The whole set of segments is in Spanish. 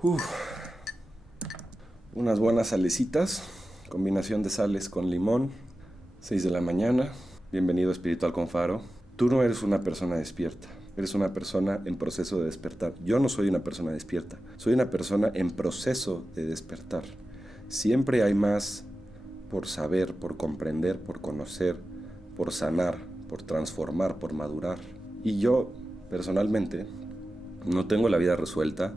Uf, unas buenas salecitas, combinación de sales con limón, 6 de la mañana. Bienvenido a Espiritual con Faro. Tú no eres una persona despierta, eres una persona en proceso de despertar. Yo no soy una persona despierta, soy una persona en proceso de despertar. Siempre hay más por saber, por comprender, por conocer, por sanar, por transformar, por madurar. Y yo, personalmente, no tengo la vida resuelta,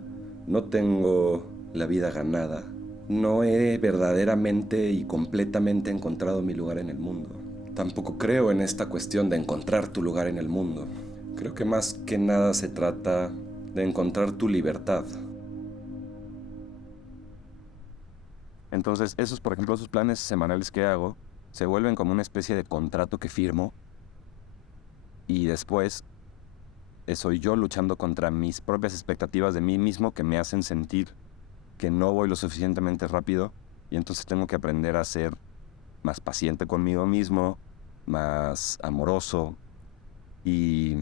no tengo la vida ganada, no he verdaderamente y completamente encontrado mi lugar en el mundo. Tampoco creo en esta cuestión de encontrar tu lugar en el mundo. Creo que más que nada se trata de encontrar tu libertad. Entonces, por ejemplo, esos planes semanales que hago, se vuelven como una especie de contrato que firmo y después soy yo luchando contra mis propias expectativas de mí mismo que me hacen sentir que no voy lo suficientemente rápido y entonces tengo que aprender a ser más paciente conmigo mismo, más amoroso y,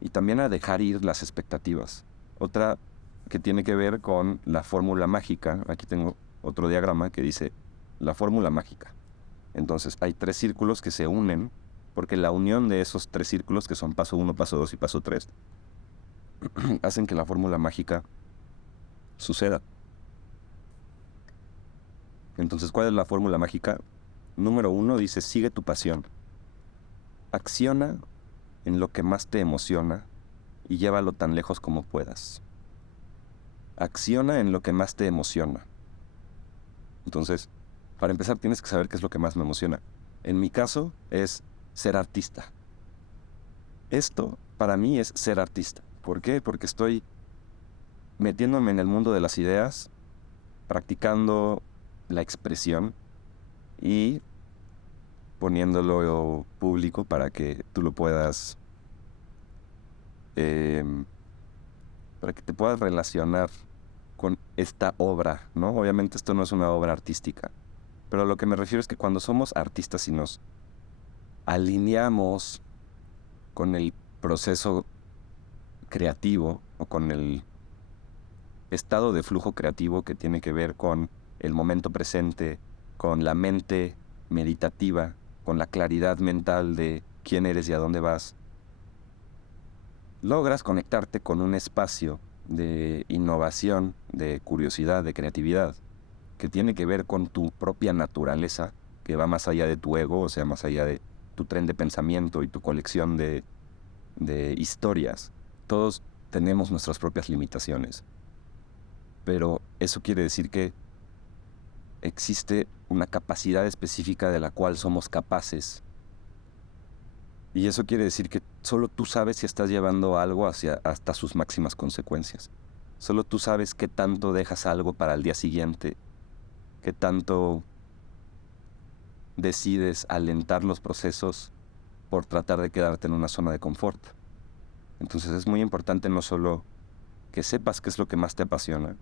y también a dejar ir las expectativas. Otra que tiene que ver con la fórmula mágica. Aquí tengo otro diagrama que dice la fórmula mágica. Entonces hay 3 círculos que se unen porque la unión de esos 3 círculos, que son paso 1, paso 2 y paso 3, hacen que la fórmula mágica suceda. Entonces, ¿cuál es la fórmula mágica? Número 1 dice, sigue tu pasión. Acciona en lo que más te emociona y llévalo tan lejos como puedas. Acciona en lo que más te emociona. Entonces, para empezar, tienes que saber qué es lo que más me emociona. En mi caso, es ser artista. Esto, para mí, es ser artista. ¿Por qué? Porque estoy metiéndome en el mundo de las ideas, practicando la expresión y poniéndolo público para que tú lo puedas, em, para que te puedas relacionar con esta obra, ¿no? Obviamente esto no es una obra artística, pero lo que me refiero es que cuando somos artistas y nos alineamos con el proceso creativo o con el estado de flujo creativo que tiene que ver con el momento presente, con la mente meditativa, con la claridad mental de quién eres y a dónde vas, logras conectarte con un espacio de innovación, de curiosidad, de creatividad, que tiene que ver con tu propia naturaleza, que va más allá de tu ego, o sea, más allá de tu tren de pensamiento y tu colección de historias. Todos tenemos nuestras propias limitaciones, pero eso quiere decir que existe una capacidad específica de la cual somos capaces. Y eso quiere decir que solo tú sabes si estás llevando algo hasta sus máximas consecuencias. Solo tú sabes qué tanto dejas algo para el día siguiente, qué tanto decides alentar los procesos por tratar de quedarte en una zona de confort. Entonces es muy importante no solo que sepas qué es lo que más te apasiona,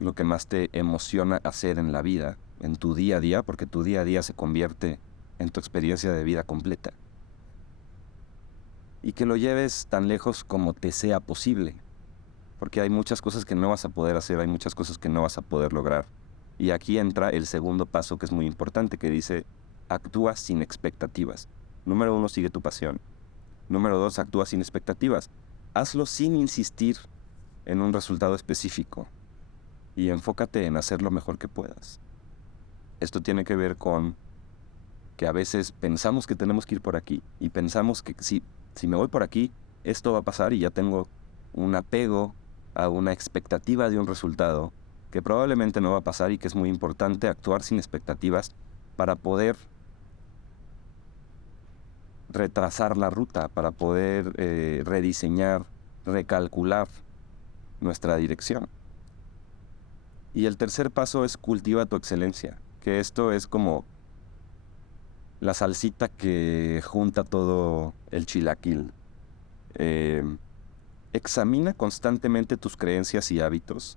lo que más te emociona hacer en la vida, en tu día a día, porque tu día a día se convierte en tu experiencia de vida completa. Y que lo lleves tan lejos como te sea posible, porque hay muchas cosas que no vas a poder hacer, hay muchas cosas que no vas a poder lograr. Y aquí entra el segundo paso que es muy importante, que dice, actúa sin expectativas. Número 1, sigue tu pasión. Número 2, actúa sin expectativas. Hazlo sin insistir en un resultado específico y enfócate en hacer lo mejor que puedas. Esto tiene que ver con que a veces pensamos que tenemos que ir por aquí y pensamos que si me voy por aquí, esto va a pasar y ya tengo un apego a una expectativa de un resultado que probablemente no va a pasar y que es muy importante actuar sin expectativas para poder retrasar la ruta, para poder rediseñar, recalcular nuestra dirección. Y el tercer paso es cultiva tu excelencia, que esto es como la salsita que junta todo el chilaquil. Eh, Examina constantemente tus creencias y hábitos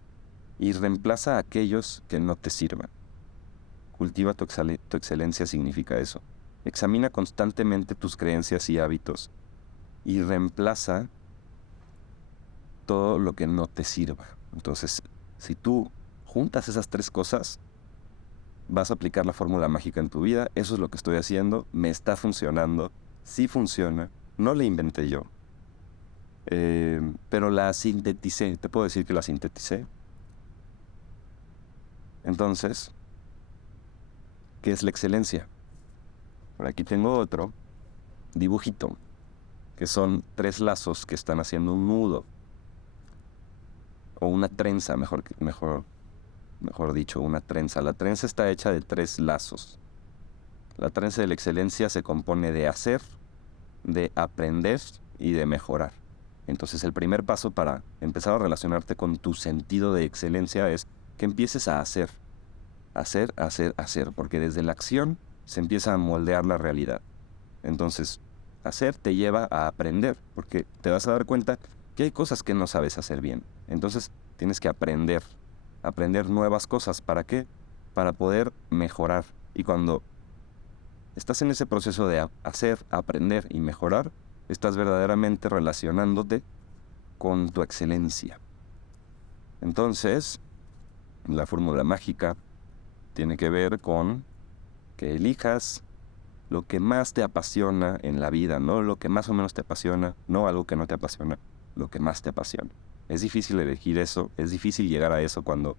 y reemplaza aquellos que no te sirvan. Cultiva tu excelencia significa eso. Examina constantemente tus creencias y hábitos y reemplaza todo lo que no te sirva. Entonces, si tú juntas esas 3 cosas, vas a aplicar la fórmula mágica en tu vida. Eso es lo que estoy haciendo, me está funcionando, sí funciona, no la inventé yo. Pero la sinteticé, te puedo decir que la sinteticé. Entonces, ¿qué es la excelencia? Por aquí tengo otro dibujito, que son 3 lazos que están haciendo un nudo, o una trenza, mejor dicho, una trenza. La trenza está hecha de 3 lazos. La trenza de la excelencia se compone de hacer, de aprender y de mejorar. Entonces el primer paso para empezar a relacionarte con tu sentido de excelencia es que empieces a hacer, porque desde la acción se empieza a moldear la realidad. Entonces, hacer te lleva a aprender, porque te vas a dar cuenta que hay cosas que no sabes hacer bien. Entonces, tienes que aprender nuevas cosas. ¿Para qué? Para poder mejorar. Y cuando estás en ese proceso de hacer, aprender y mejorar, estás verdaderamente relacionándote con tu excelencia. Entonces, la fórmula mágica tiene que ver con que elijas lo que más te apasiona en la vida, no lo que más o menos te apasiona, no algo que no te apasiona, lo que más te apasiona. Es difícil elegir eso, es difícil llegar a eso cuando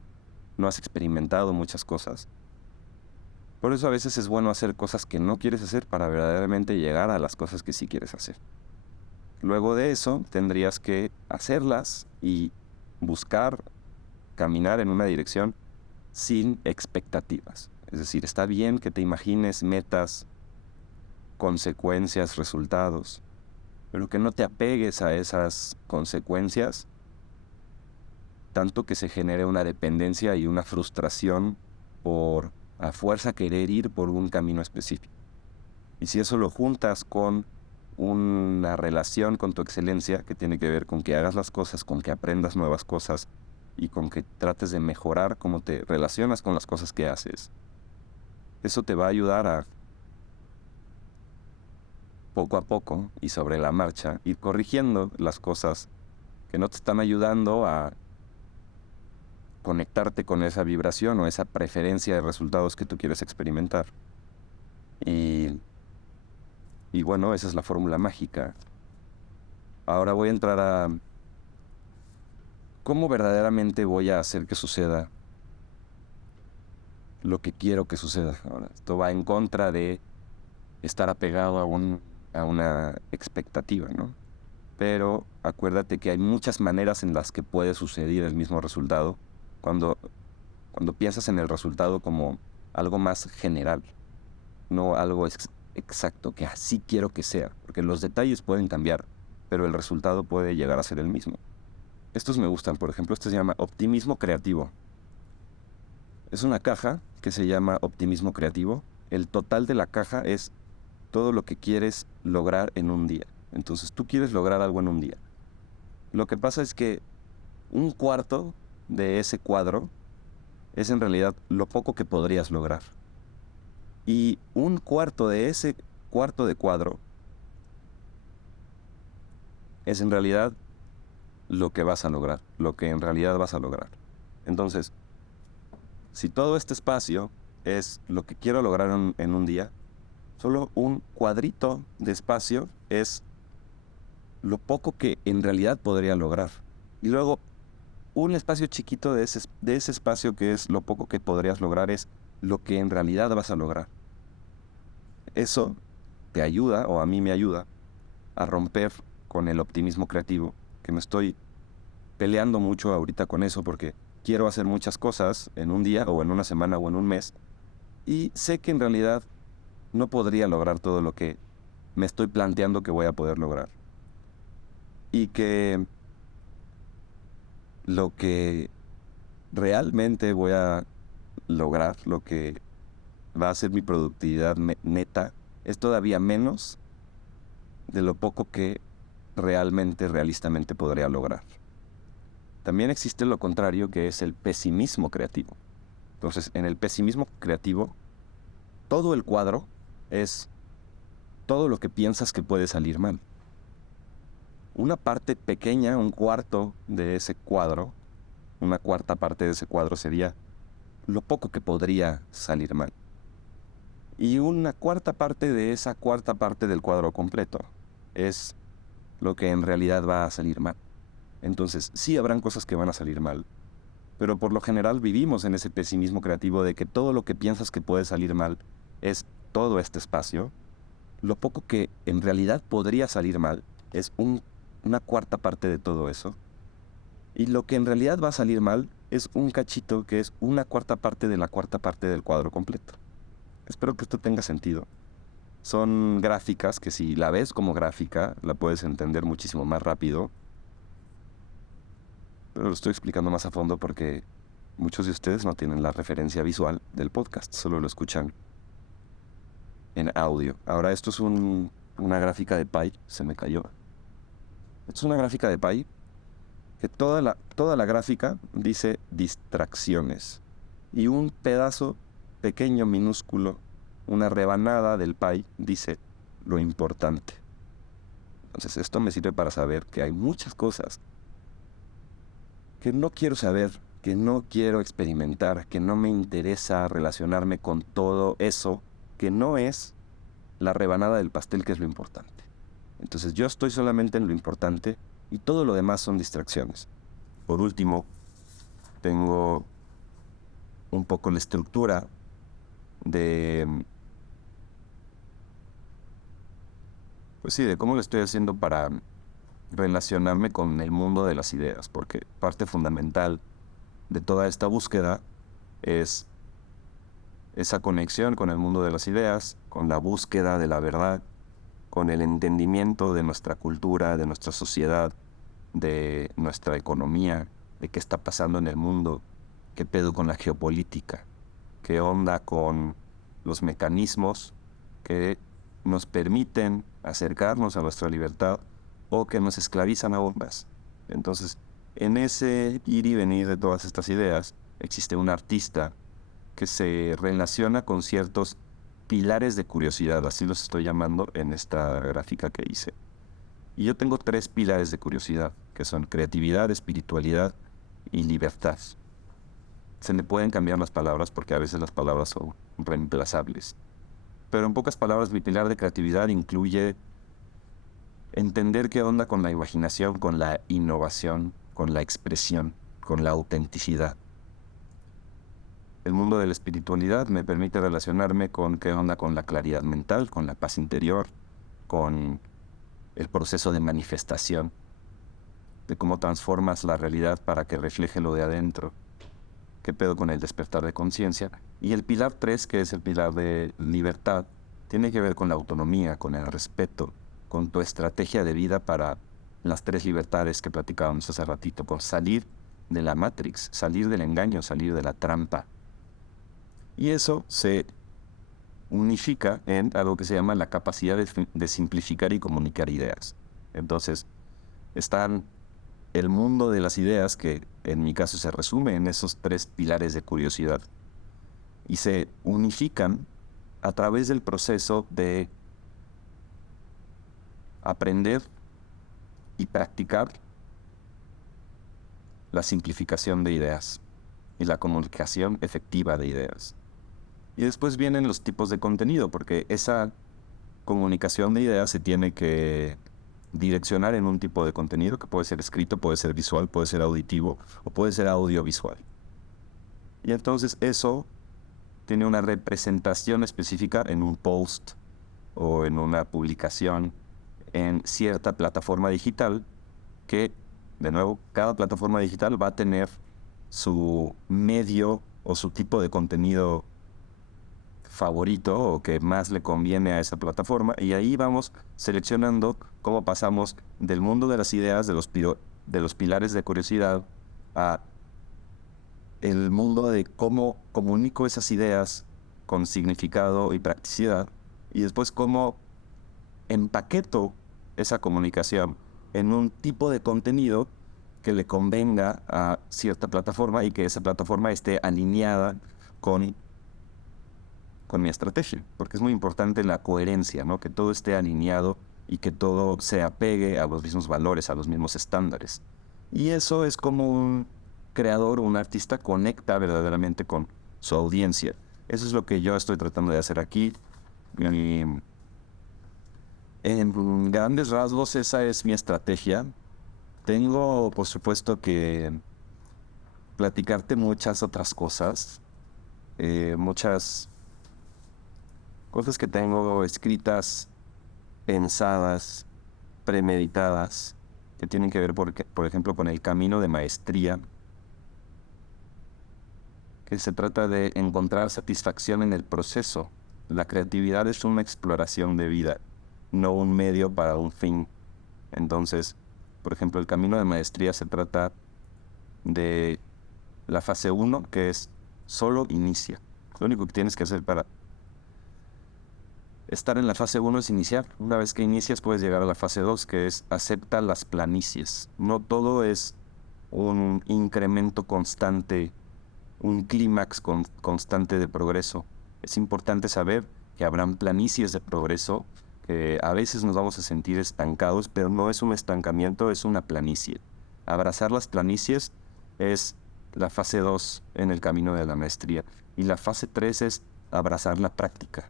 no has experimentado muchas cosas. Por eso a veces es bueno hacer cosas que no quieres hacer para verdaderamente llegar a las cosas que sí quieres hacer. Luego de eso tendrías que hacerlas y buscar caminar en una dirección sin expectativas. Es decir, está bien que te imagines metas, consecuencias, resultados, pero que no te apegues a esas consecuencias tanto que se genere una dependencia y una frustración por a fuerza querer ir por un camino específico. Y si eso lo juntas con una relación con tu excelencia, que tiene que ver con que hagas las cosas, con que aprendas nuevas cosas y con que trates de mejorar cómo te relacionas con las cosas que haces, eso te va a ayudar a poco a poco y sobre la marcha ir corrigiendo las cosas que no te están ayudando a conectarte con esa vibración o esa preferencia de resultados que tú quieres experimentar. Y bueno, esa es la fórmula mágica. Ahora voy a entrar a cómo verdaderamente voy a hacer que suceda lo que quiero que suceda. Ahora, esto va en contra de estar apegado a una expectativa, ¿no? Pero acuérdate que hay muchas maneras en las que puede suceder el mismo resultado cuando piensas en el resultado como algo más general, no algo exacto, que así quiero que sea, porque los detalles pueden cambiar, pero el resultado puede llegar a ser el mismo. Estos me gustan, por ejemplo, este se llama optimismo creativo. Es una caja que se llama optimismo creativo. El total de la caja es todo lo que quieres lograr en un día. Entonces tú quieres lograr algo en un día. Lo que pasa es que un cuarto de ese cuadro es en realidad lo poco que podrías lograr. Y un cuarto de ese cuarto de cuadro es en realidad lo que vas a lograr, lo que en realidad vas a lograr. Entonces, si todo este espacio es lo que quiero lograr en un día, solo un cuadrito de espacio es lo poco que en realidad podría lograr. Y luego, un espacio chiquito de ese espacio que es lo poco que podrías lograr es lo que en realidad vas a lograr. Eso te ayuda, o a mí me ayuda, a romper con el optimismo creativo, que me estoy peleando mucho ahorita con eso porque quiero hacer muchas cosas en un día o en una semana o en un mes y sé que en realidad no podría lograr todo lo que me estoy planteando que voy a poder lograr. Y que lo que realmente voy a lograr, lo que va a ser mi productividad neta, es todavía menos de lo poco que realmente, realistamente podría lograr. También existe lo contrario, que es el pesimismo creativo. Entonces, en el pesimismo creativo, todo el cuadro es todo lo que piensas que puede salir mal. una parte pequeña, un cuarto de ese cuadro, una cuarta parte de ese cuadro sería lo poco que podría salir mal. Y una cuarta parte de esa cuarta parte del cuadro completo es lo que en realidad va a salir mal. Entonces, sí habrán cosas que van a salir mal, pero por lo general vivimos en ese pesimismo creativo de que todo lo que piensas que puede salir mal es todo este espacio. Lo poco que en realidad podría salir mal es una cuarta parte de todo eso. Y lo que en realidad va a salir mal es un cachito que es una cuarta parte de la cuarta parte del cuadro completo. Espero que esto tenga sentido. Son gráficas que si la ves como gráfica, la puedes entender muchísimo más rápido. Pero lo estoy explicando más a fondo porque muchos de ustedes no tienen la referencia visual del podcast, solo lo escuchan en audio. Ahora esto es una gráfica de pie, se me cayó. Esto es una gráfica de pie que toda la gráfica dice distracciones. Y un pedazo pequeño, minúsculo, una rebanada del pie dice lo importante. Entonces esto me sirve para saber que hay muchas cosas que no quiero saber, que no quiero experimentar, que no me interesa relacionarme con todo eso, que no es la rebanada del pastel que es lo importante. Entonces yo estoy solamente en lo importante y todo lo demás son distracciones. Por último, tengo un poco la estructura de, pues sí, de cómo lo estoy haciendo para relacionarme con el mundo de las ideas, porque parte fundamental de toda esta búsqueda es esa conexión con el mundo de las ideas, con la búsqueda de la verdad, con el entendimiento de nuestra cultura, de nuestra sociedad, de nuestra economía, de qué está pasando en el mundo, qué pedo con la geopolítica, qué onda con los mecanismos que nos permiten acercarnos a nuestra libertad o que nos esclavizan aún más. Entonces, en ese ir y venir de todas estas ideas, existe un artista que se relaciona con ciertos pilares de curiosidad, así los estoy llamando en esta gráfica que hice. Y yo tengo 3 pilares de curiosidad, que son creatividad, espiritualidad y libertad. Se le pueden cambiar las palabras porque a veces las palabras son reemplazables. Pero en pocas palabras, mi pilar de creatividad incluye entender qué onda con la imaginación, con la innovación, con la expresión, con la autenticidad. El mundo de la espiritualidad me permite relacionarme con qué onda con la claridad mental, con la paz interior, con el proceso de manifestación, de cómo transformas la realidad para que refleje lo de adentro, qué pedo con el despertar de conciencia. Y el pilar 3, que es el pilar de libertad, tiene que ver con la autonomía, con el respeto, con tu estrategia de vida para las 3 libertades que platicábamos hace ratito, con salir de la Matrix, salir del engaño, salir de la trampa. Y eso se unifica en algo que se llama la capacidad de simplificar y comunicar ideas. Entonces, están el mundo de las ideas, que en mi caso se resume en esos 3 pilares de curiosidad, y se unifican a través del proceso de aprender y practicar la simplificación de ideas y la comunicación efectiva de ideas. Y después vienen los tipos de contenido, porque esa comunicación de ideas se tiene que direccionar en un tipo de contenido que puede ser escrito, puede ser visual, puede ser auditivo o puede ser audiovisual. Y entonces eso tiene una representación específica en un post o en una publicación en cierta plataforma digital que, de nuevo, cada plataforma digital va a tener su medio o su tipo de contenido favorito o que más le conviene a esa plataforma, y ahí vamos seleccionando cómo pasamos del mundo de las ideas, de los pilares de curiosidad, a el mundo de cómo comunico esas ideas con significado y practicidad, y después cómo empaqueto esa comunicación en un tipo de contenido que le convenga a cierta plataforma y que esa plataforma esté alineada con mi estrategia, porque es muy importante la coherencia, ¿no? Que todo esté alineado y que todo se apegue a los mismos valores, a los mismos estándares. Y eso es como un creador o un artista conecta verdaderamente con su audiencia. Eso es lo que yo estoy tratando de hacer aquí. Y en grandes rasgos esa es mi estrategia. Tengo, por supuesto, que platicarte muchas otras cosas, muchas cosas que tengo escritas, pensadas, premeditadas, que tienen que ver, por ejemplo, con el camino de maestría, que se trata de encontrar satisfacción en el proceso. La creatividad es una exploración de vida, no un medio para un fin. Entonces, por ejemplo, el camino de maestría se trata de la fase 1, que es solo inicia. Lo único que tienes que hacer para estar en la fase 1 es iniciar. Una vez que inicias puedes llegar a la fase 2, que es acepta las planicies. No todo es un incremento constante, un clímax constante de progreso. Es importante saber que habrán planicies de progreso, que a veces nos vamos a sentir estancados, pero no es un estancamiento, es una planicie. Abrazar las planicies es la fase 2 en el camino de la maestría. Y la fase 3 es abrazar la práctica.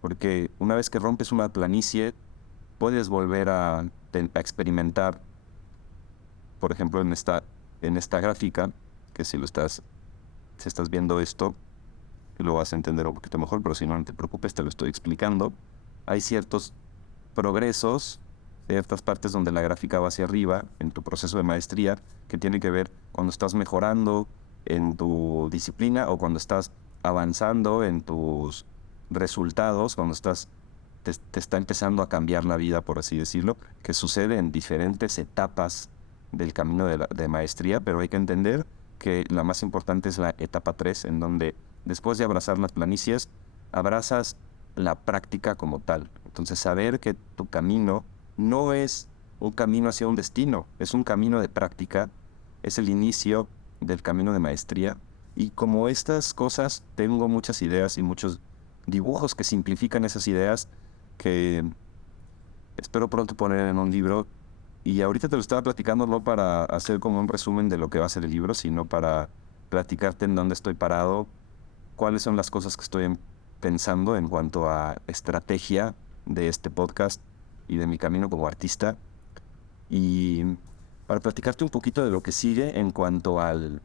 Porque una vez que rompes una planicie, puedes volver a experimentar, por ejemplo, en esta gráfica, que si estás viendo esto, lo vas a entender un poquito mejor, pero si no, no te preocupes, te lo estoy explicando. Hay ciertos progresos, ciertas partes donde la gráfica va hacia arriba en tu proceso de maestría, que tiene que ver cuando estás mejorando en tu disciplina o cuando estás avanzando en tus resultados, cuando te está empezando a cambiar la vida, por así decirlo, que sucede en diferentes etapas del camino de maestría, pero hay que entender que la más importante es la etapa 3, en donde después de abrazar las planicies, abrazas la práctica como tal. Entonces, saber que tu camino no es un camino hacia un destino, es un camino de práctica, es el inicio del camino de maestría. Y como estas cosas, tengo muchas ideas y muchos dibujos que simplifican esas ideas que espero pronto poner en un libro. Y ahorita te lo estaba platicando no para hacer como un resumen de lo que va a ser el libro, sino para platicarte en dónde estoy parado, cuáles son las cosas que estoy pensando en cuanto a estrategia de este podcast y de mi camino como artista. Y para platicarte un poquito de lo que sigue en cuanto al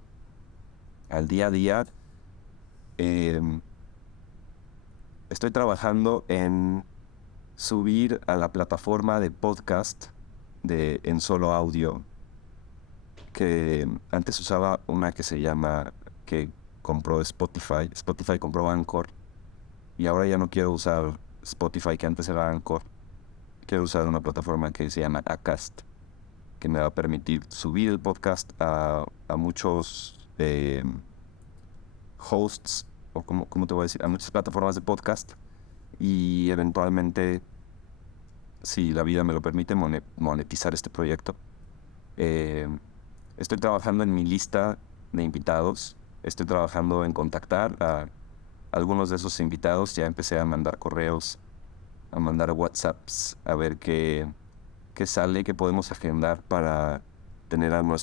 día a día, eh, estoy trabajando en subir a la plataforma de podcast en solo audio, que antes usaba una que compró Spotify. Spotify compró Anchor y ahora ya no quiero usar Spotify, que antes era Anchor. Quiero usar una plataforma que se llama Acast, que me va a permitir subir el podcast a muchos hosts, o como te voy a decir, a muchas plataformas de podcast y eventualmente, si la vida me lo permite, monetizar este proyecto. Eh, Estoy trabajando en mi lista de invitados. Estoy trabajando en contactar a algunos de esos invitados. Ya empecé a mandar correos, a mandar WhatsApps, a ver qué sale, qué podemos agendar para tener a un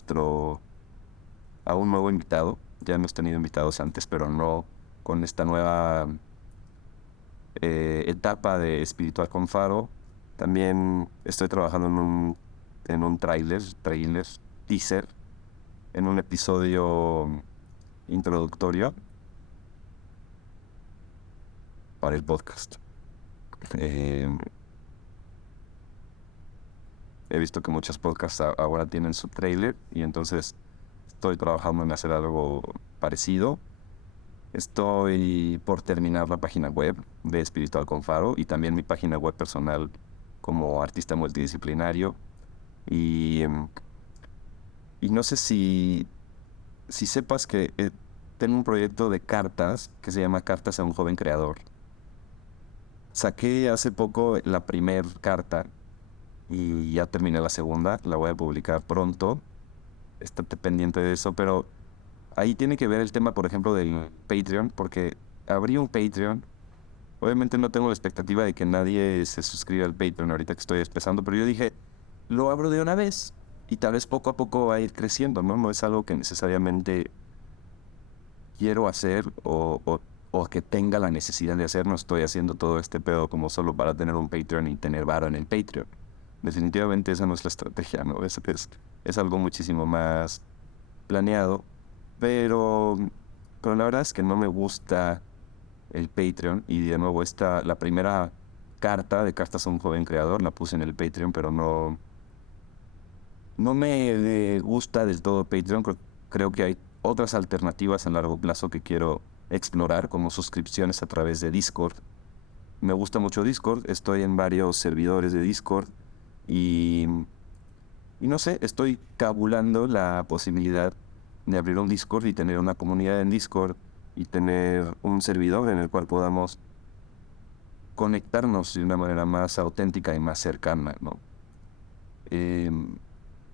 nuevo invitado. Ya hemos tenido invitados antes, pero no con esta nueva etapa de Espiritual con Faro. También estoy trabajando en un teaser, en un episodio introductorio para el podcast. Eh, He visto que muchos podcasts ahora tienen su trailer y entonces estoy trabajando en hacer algo parecido. Estoy por terminar la página web de Espiritual con Faro y también mi página web personal como artista multidisciplinario. Y no sé si sepas que tengo un proyecto de cartas que se llama Cartas a un joven creador. Saqué hace poco la primera carta y ya terminé la segunda, la voy a publicar pronto. Estate pendiente de eso, pero ahí tiene que ver el tema, por ejemplo, del Patreon, porque abrí un Patreon Obviamente no tengo la expectativa de que nadie se suscriba al Patreon ahorita que estoy empezando, pero yo dije, lo abro de una vez y tal vez poco a poco va a ir creciendo, ¿no? No es algo que necesariamente quiero hacer o que tenga la necesidad de hacer. No estoy haciendo todo este pedo como solo para tener un Patreon y tener varo en el Patreon. Definitivamente esa no es la estrategia, ¿no? Es algo muchísimo más planeado, pero, pero la verdad es que no me gusta el Patreon. Y de nuevo, la primera carta de Cartas a un joven creador la puse en el Patreon, pero no me gusta del todo Patreon. Creo que hay otras alternativas a largo plazo que quiero explorar, como suscripciones a través de Discord. Me gusta mucho Discord, estoy en varios servidores de Discord y, y no sé, estoy cabulando la posibilidad de abrir un Discord y tener una comunidad en Discord y tener un servidor en el cual podamos conectarnos de una manera más auténtica y más cercana, ¿no? Em,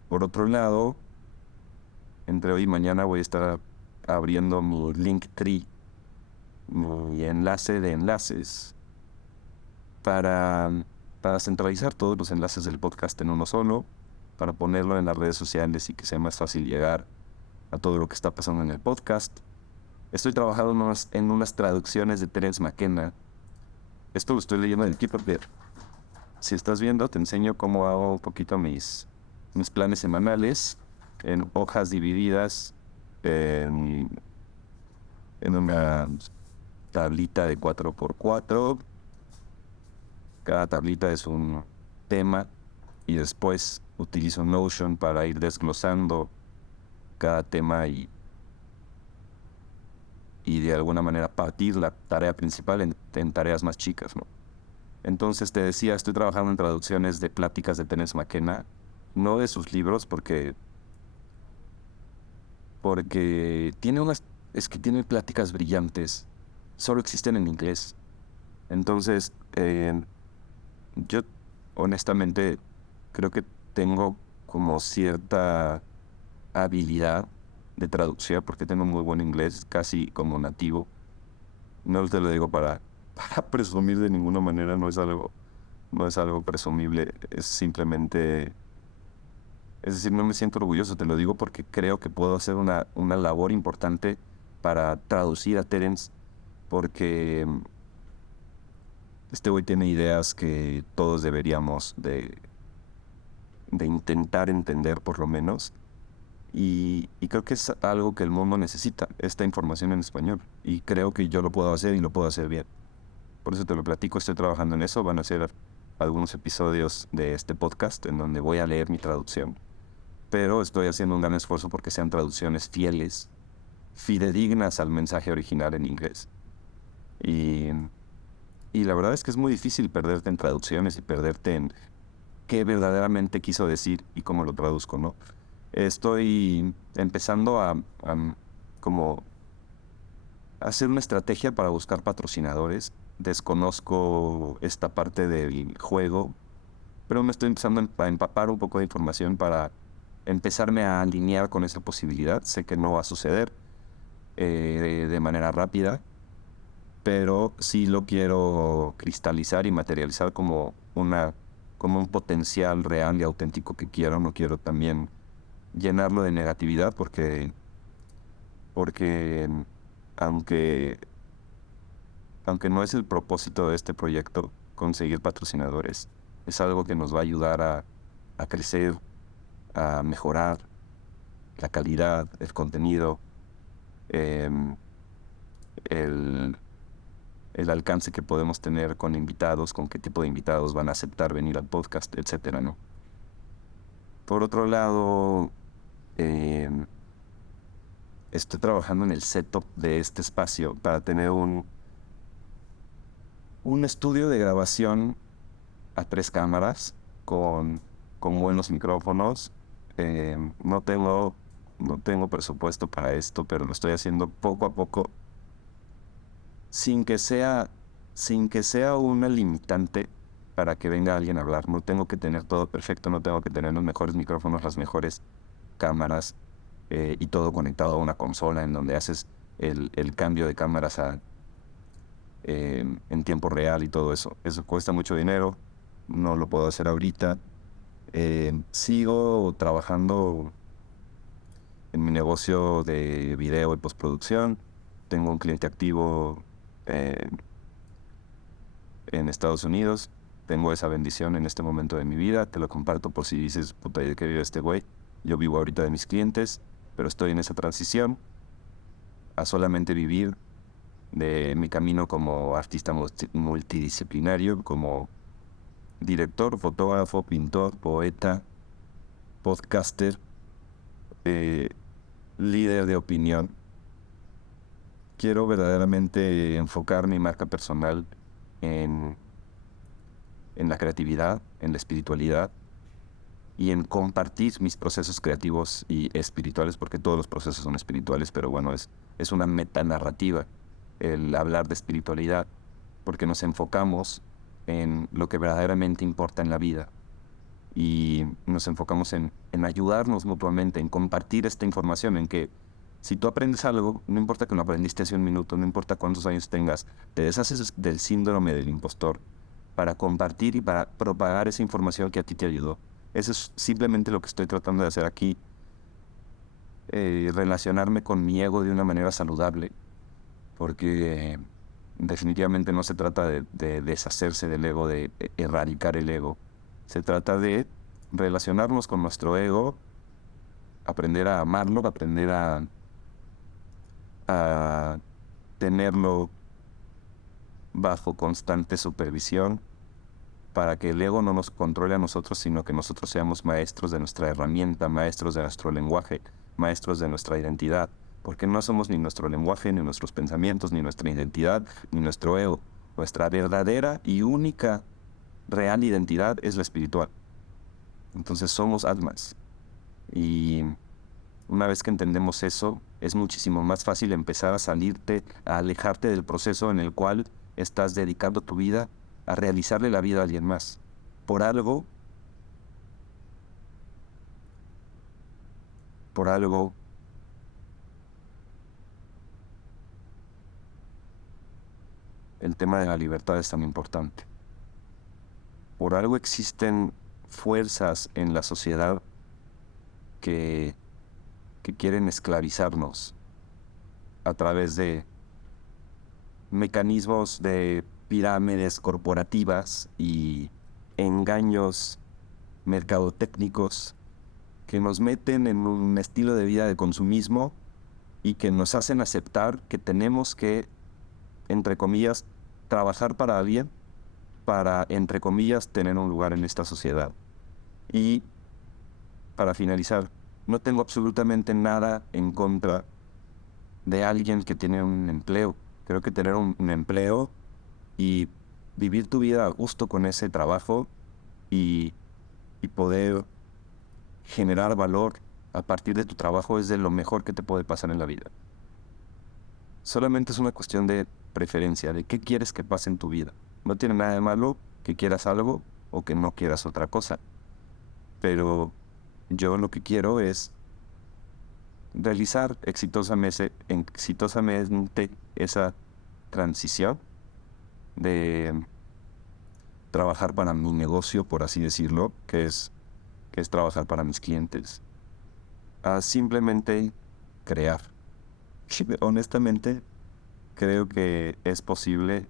por otro lado, entre hoy y mañana voy a estar abriendo mi Linktree, mi enlace de enlaces, para, para centralizar todos los enlaces del podcast en uno solo, para ponerlo en las redes sociales y que sea más fácil llegar a todo lo que está pasando en el podcast. Estoy trabajando en unas traducciones de Terence McKenna. Esto lo estoy leyendo en el Keeper. Si estás viendo, te enseño cómo hago un poquito mis planes semanales en hojas divididas en, en una tablita de 4x4. Cada tablita es un tema y después utilizo Notion para ir desglosando cada tema y de alguna manera partir la tarea principal en tareas más chicas, ¿no? Entonces te decía, estoy trabajando en traducciones de pláticas de Terence McKenna, no de sus libros porque es que tiene pláticas brillantes, solo existen en inglés. Entonces, yo honestamente creo que tengo como cierta habilidad de traducción porque tengo muy buen inglés, casi como nativo. No te lo digo para presumir de ninguna manera, no es algo presumible, es simplemente, es decir, no me siento orgulloso, te lo digo porque creo que puedo hacer una labor importante para traducir a Terence, porque este güey tiene ideas que todos deberíamos de intentar entender por lo menos. Y creo que es algo que el mundo necesita, esta información en español. Y creo que yo lo puedo hacer y lo puedo hacer bien. Por eso te lo platico, estoy trabajando en eso. Van a ser algunos episodios de este podcast en donde voy a leer mi traducción. Pero estoy haciendo un gran esfuerzo porque sean traducciones fieles, fidedignas al mensaje original en inglés. Y, y la verdad es que es muy difícil perderte en traducciones y perderte en qué verdaderamente quiso decir y cómo lo traduzco, ¿no? Estoy empezando como hacer una estrategia para buscar patrocinadores. Desconozco esta parte del juego, pero me estoy empezando a empapar un poco de información para empezarme a alinear con esa posibilidad. Sé que no va a suceder de manera rápida, pero sí lo quiero cristalizar y materializar como un potencial real y auténtico que quiero. No quiero también llenarlo de negatividad porque aunque, aunque no es el propósito de este proyecto conseguir patrocinadores, es algo que nos va a ayudar a crecer, a mejorar la calidad, el contenido, em, el, el alcance que podemos tener con invitados, con qué tipo de invitados van a aceptar venir al podcast, etcétera, ¿no? Por otro lado, em, estoy trabajando en el setup de este espacio para tener un estudio de grabación a 3 cámaras con buenos micrófonos. No no tengo presupuesto para esto, pero lo estoy haciendo poco a poco sin que sea, sin que sea una limitante para que venga alguien a hablar. No tengo que tener todo perfecto, no tengo que tener los mejores micrófonos, las mejores cámaras y todo conectado a una consola en donde haces el cambio de cámaras en tiempo real y todo eso. Eso cuesta mucho dinero, no lo puedo hacer ahorita. Sigo trabajando en mi negocio de video y postproducción. Tengo un cliente activo eh, en Estados Unidos. Tengo esa bendición en este momento de mi vida. Te lo comparto por si dices, puta, ¿de qué vive este güey? Yo vivo ahorita de mis clientes, pero estoy en esa transición a solamente vivir de mi camino como artista multidisciplinario, como director, fotógrafo, pintor, poeta, podcaster, eh, líder de opinión. Quiero verdaderamente enfocar mi marca personal en, en la creatividad, en la espiritualidad y en compartir mis procesos creativos y espirituales, porque todos los procesos son espirituales, pero bueno, es una metanarrativa el hablar de espiritualidad, porque nos enfocamos en lo que verdaderamente importa en la vida y nos enfocamos en ayudarnos mutuamente, en compartir esta información, en que si tú aprendes algo, no importa que lo aprendiste hace un minuto, no importa cuántos años tengas, te deshaces del síndrome del impostor para compartir y para propagar esa información que a ti te ayudó. Eso es simplemente lo que estoy tratando de hacer aquí, relacionarme con mi ego de una manera saludable, porque definitivamente no se trata de deshacerse del ego, de erradicar el ego. Se trata de relacionarnos con nuestro ego, aprender a amarlo, aprender a tenerlo bajo constante supervisión para que el ego no nos controle a nosotros, sino que nosotros seamos maestros de nuestra herramienta, maestros de nuestro lenguaje, maestros de nuestra identidad, porque no somos ni nuestro lenguaje, ni nuestros pensamientos, ni nuestra identidad, ni nuestro ego. Nuestra verdadera y única real identidad es la espiritual. Entonces somos almas. Y una vez que entendemos eso, es muchísimo más fácil empezar a salirte, a alejarte del proceso en el cual estás dedicando tu vida a realizarle la vida a alguien más. Por algo, por algo, el tema de la libertad es tan importante. Por algo existen fuerzas en la sociedad que, que quieren esclavizarnos a través de mecanismos de pirámides corporativas y engaños mercadotécnicos que nos meten en un estilo de vida de consumismo y que nos hacen aceptar que tenemos que, entre comillas, trabajar para alguien para, entre comillas, tener un lugar en esta sociedad. Y para finalizar, no tengo absolutamente nada en contra de alguien que tiene un empleo. Creo que tener un empleo y vivir tu vida a gusto con ese trabajo y, y poder generar valor a partir de tu trabajo es de lo mejor que te puede pasar en la vida. Solamente es una cuestión de preferencia, de qué quieres que pase en tu vida. No tiene nada de malo que quieras algo o que no quieras otra cosa. Pero yo lo que quiero es realizar exitosamente esa transición de trabajar para mi negocio, por así decirlo, que es trabajar para mis clientes, a simplemente crear. Honestamente, creo que es posible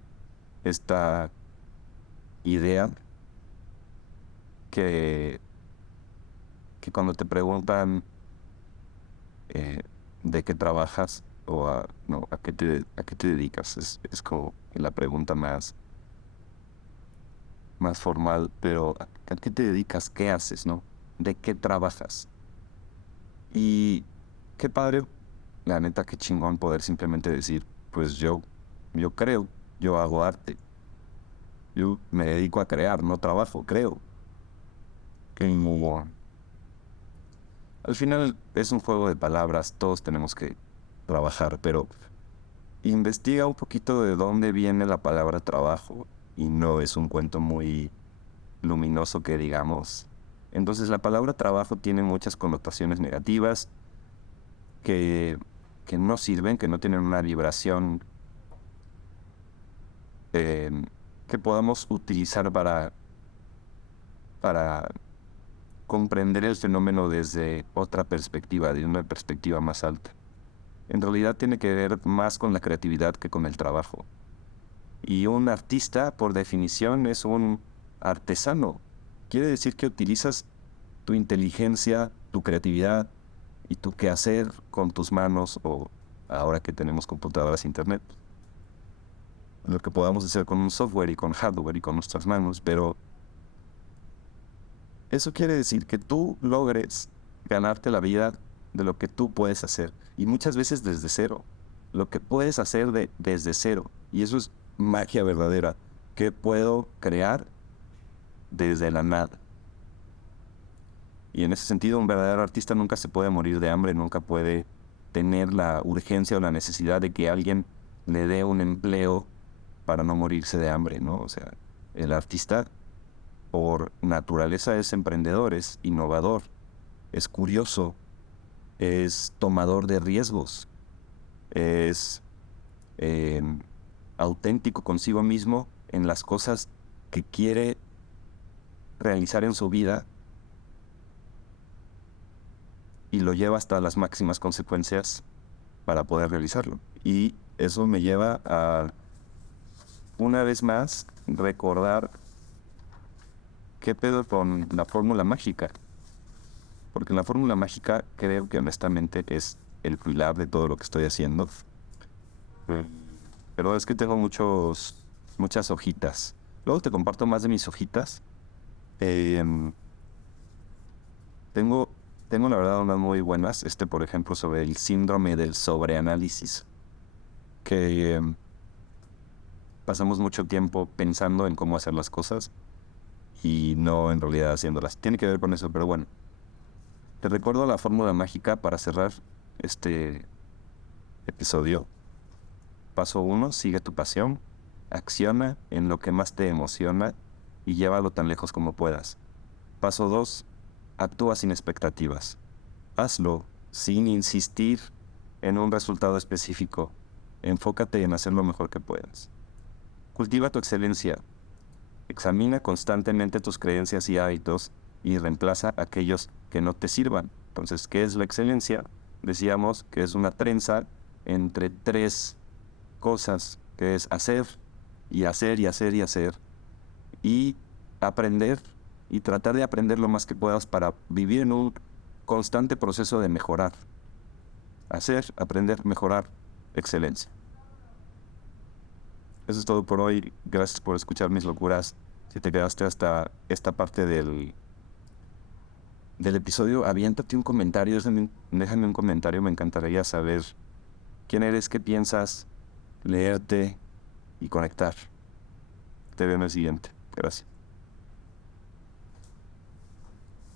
esta idea que, que cuando te preguntan eh, de qué trabajas o no, a qué te dedicas, es como la pregunta más formal, pero ¿a qué te dedicas? ¿Qué haces, no? ¿De qué trabajas? Y qué padre, la neta, qué chingón poder simplemente decir, pues yo creo, yo hago arte, yo me dedico a crear, no trabajo, creo. Que al final es un juego de palabras, todos tenemos que trabajar, pero investiga un poquito de dónde viene la palabra trabajo y no es un cuento muy luminoso que digamos. Entonces la palabra trabajo tiene muchas connotaciones negativas que, que no sirven, que no tienen una vibración eh, que podamos utilizar para comprender el fenómeno desde otra perspectiva, de una perspectiva más alta. En realidad tiene que ver más con la creatividad que con el trabajo. Y un artista, por definición, es un artesano. Quiere decir que utilizas tu inteligencia, tu creatividad y tu quehacer con tus manos, o ahora que tenemos computadoras e internet, lo que podamos hacer con un software y con hardware y con nuestras manos, pero eso quiere decir que tú logres ganarte la vida de lo que tú puedes hacer, y muchas veces desde cero, lo que puedes hacer desde cero, y eso es magia verdadera, que puedo crear desde la nada. Y en ese sentido, un verdadero artista nunca se puede morir de hambre, nunca puede tener la urgencia o la necesidad de que alguien le dé un empleo para no morirse de hambre, ¿no? O sea, el artista por naturaleza es emprendedor, es innovador, es curioso, es tomador de riesgos, es eh, auténtico consigo mismo en las cosas que quiere realizar en su vida, y lo lleva hasta las máximas consecuencias para poder realizarlo. Y eso me lleva a, una vez más, recordar qué pedo con la fórmula mágica. Porque la fórmula mágica creo que honestamente es el pilar de todo lo que estoy haciendo. Mm. Pero es que tengo muchas hojitas. Luego te comparto más de mis hojitas. Em, tengo, tengo la verdad unas muy buenas. Por ejemplo, sobre el síndrome del sobreanálisis. Que pasamos mucho tiempo pensando en cómo hacer las cosas y no en realidad haciéndolas. Tiene que ver con eso, pero bueno. Te recuerdo la fórmula mágica para cerrar este episodio. Paso 1, sigue tu pasión, acciona en lo que más te emociona y llévalo tan lejos como puedas. Paso 2, actúa sin expectativas. Hazlo sin insistir en un resultado específico. Enfócate en hacer lo mejor que puedas. Cultiva tu excelencia. Examina constantemente tus creencias y hábitos y reemplaza aquellos que no te sirvan. Entonces, ¿qué es la excelencia? Decíamos que es una trenza entre tres cosas, que es hacer y hacer y hacer y hacer, y aprender y tratar de aprender lo más que puedas para vivir en un constante proceso de mejorar. Hacer, aprender, mejorar, excelencia. Eso es todo por hoy. Gracias por escuchar mis locuras. Si te quedaste hasta esta parte del episodio, aviéntate un comentario, déjame un comentario, me encantaría saber quién eres, qué piensas, leerte y conectar. Te veo en el siguiente. Gracias.